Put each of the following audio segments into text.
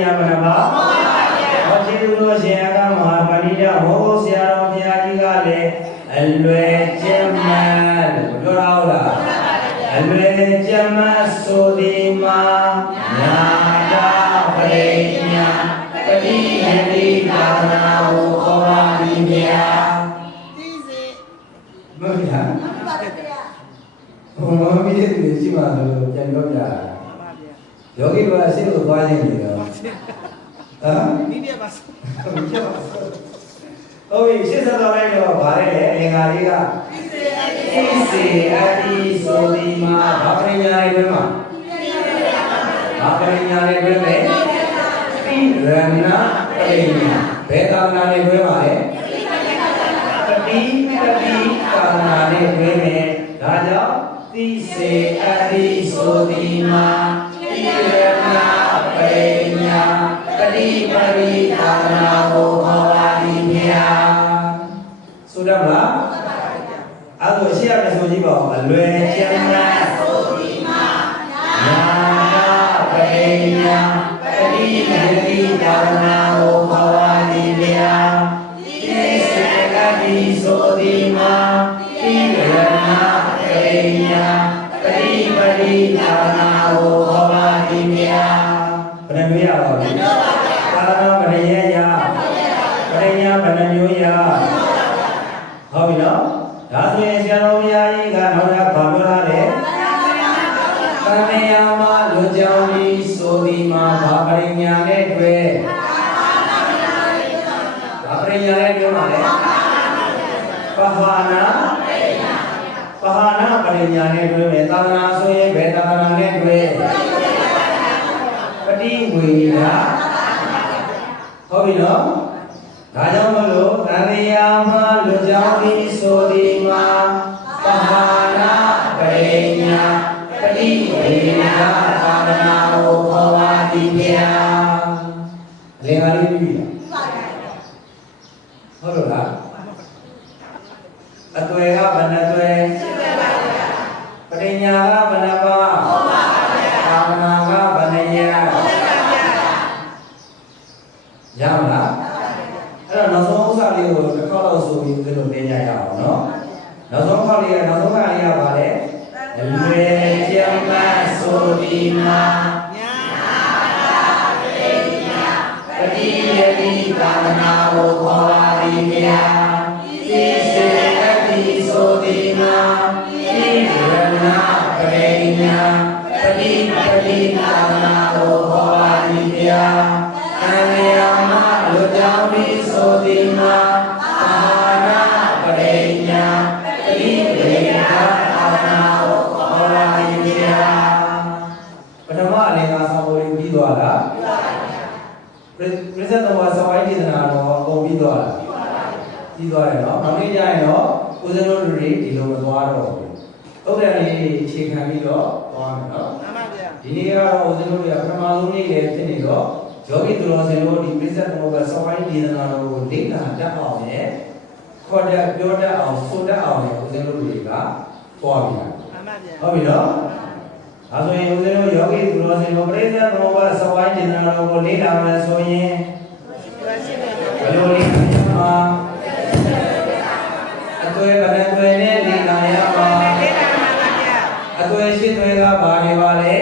ညာဘဏ္ဍာဟောကျေးဇူးတော်ရှင်အကမဟာပဏိတဟောဆရာတော်ဘုရားကြီးကလည်းအလွယ်ကျမ်းမှန်လို့ပြောတာဟုတ်လားအလွယ်ကျမ်းမှန်ဆိုဒီမှာညာတာပရိညာပတိယတိသာနာဟုဟောပါလိမ့်ဗျာသိစေမဟုတ်လားဘုံမမီးတဲ့လူရှိမှလို့ပြန်ပြောပြယောဂီတို့အစိတ်ကိုသွားနေတယ်ဟမ်ဒီပြပါဟုတ်ပြီရှင်းစတော့လိုက်တော့ဗါရဲလေအင်္ဂါလေးကသိစေအတ္တိဆိုဒီမှာဘာပရိညာတွေတွင်မှာဘာပရိညာတွေတွင်ပဲသိရဏပရိညာဘယ်သာနာတွေတွင်ပါလဲပတိသာနာတွေတွင်မယ်ဒါကြောင့်သိစေအတ္တိဆိုဒီမှာသိရဏပရိညာပတိပရိသာနာကိုဟောပါလိမ့်ဗျာဆိုတော့မလားအဲ့လိုရှိရမယ်ဆိုကြည့်ပါဦးအလွယ်ကျမ်းစာဆိုဒီမှာညာပရိညာပတိပရိသာနာကိုဟောပါလိမ့်ဗျာသိစေအတ္တိဆိုဒီမှာသိရဏပရိညာပတိပရိသာနာကိုဟောပါလိမ့်ဗျာဘယ်နှမျိုးရပါလဲသာသနာပရိယယပရိညာဘယ်နှမျိုးရဟုတ်ပြီနော်ဒါဆိုရင်ဆရာတော်ဘုရားကြီးကနောက်ထပ်ဗာပြောထားတယ်သံဃာမှာလူကြောင့်ဒီဆိုဒီမှာဘာပရိညာနဲ့တွေ့ဘာပရိညာနဲ့ပြောပါလဲပဟာနာပရိညာနဲ့တွေ့မယ်သာသနာဆိုရင်ဘယ်သာသနာနဲ့တွေ့ပฏิဝေဒဟုတ်ပြီနော်ဒါကြောင့်မလို့သံဃာမှာလူကြောင့်ဒီဆိုဒီမှာပဟာနာပရိညာပฏิဝေဒသာသနာကိုဟောပါလိမ့်ဗျာလင်္ကာလေးပြီးပြီဟုတ်လို့လားအတွေ့ကဘယ်နှတွေ့ပရိညာကဘယ်နှပါဟုတ်ပါဗျာသာသနာကဘယ်နှရရမလားအဲ့တော့နောက်ဆုံးဥစ္စာလေးကိုတစ်ခေါက်လောက်ဆိုပြီးဒီလိုသင်ကြရအောင်နော်နောက်ဆုံးခေါက်လေးကနောက်ဆုံးခါလေးကပါလေအလွယ်ကျမ်းမှဆိုဒီမှာညာပရိညာပတိယတိသာနာကိုဟောပါလိမ့်ဗျာသိစေအတ္တိဆိုဒီမှာသိရဏပရိညာပတိပတိသာနာကိုဟောပါလိမ့်ဗျာသံဃာမှာလူကြောင့်ဒီဆိုဒီမှာသာနာပရိညာပတိပရိသာနာကိုဟောပါလိမ့်ဗျာပထမအလင်္ကာဆောင်ပေါ်ပြီးသွားလားပြစ္ဆတ်တော်ဆောင်းဝိုင်းဒေသနာတော့အကုန်ပြီးသွားလားပြီးသွားတယ်နော်နောက်နေ့ကျရင်တော့ဦးဇင်းတို့တွေဒီလိုမသွားတော့ဘူးဟုတ်တယ်လေအခြေခံပြီးတော့သွားမယ်နော်မှန်ပါဗျာဒီနေ့ကတော့ဦးဇင်းတို့တွေကပထမဆုံးနေ့လည်းဖြစ်နေတော့ယောဂီသူတော်စင်တို့ဒီပြစ္ဆတ်တော်ကဆောင်းဝိုင်းဒေသနာတော်ကိုလေ့လာတတ်အောင်နဲ့ခေါ်တတ်ပြောတတ်အောင်ဆိုတတ်အောင်နဲ့ဦးဇင်းတို့တွေကသွားပြီလားမှန်ပါဗျာဟုတ်ပြီနော်ဒါဆိုရင်ဦးဇင်းတို့ယောဂီသူတော်စင်တို့ပြစ္ဆတ်တော်ကဆောင်းဝိုင်းဒေသနာတော်ကိုလေ့လာမယ်ဆိုရင်ဘယ်လိုလေ့လာမှာအတွေ့ဗရံတွေနဲ့လေ့လာရမှာအတွေ့ရှိတွေကဘာတွေပါလဲ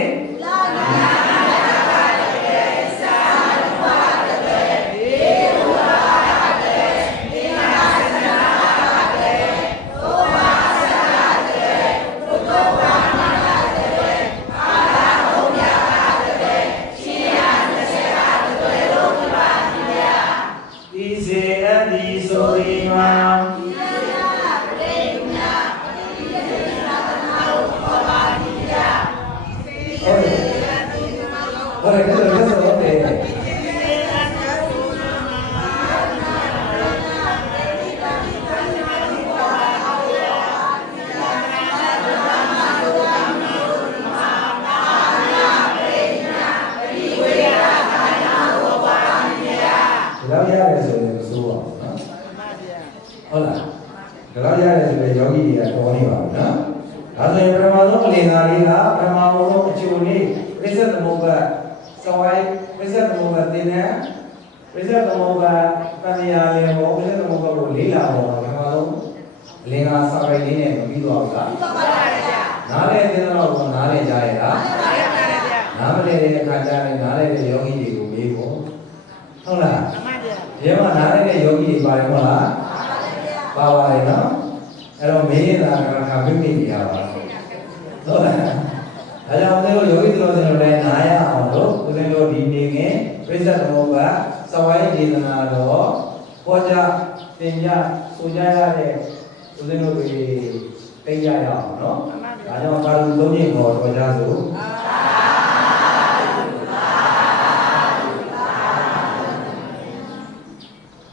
စ wai bisa temu batinnya bisa temu kaniale mau bisa temu boleh lah mau kalau lenga sampai ini begitu apa nale itu mau nale jaya nale kerja nale yogi di bumi tahu lah dia mah nale yogi di bawah mana bawah itu kalau media nak kami media tahu lah ada orang tu yogi tu orang lain naya orang tu di ni bisa temu sawai di sana tu koja tinja sujaya de udah tu di tinja ya no ada orang kalau tu ni kau koja tu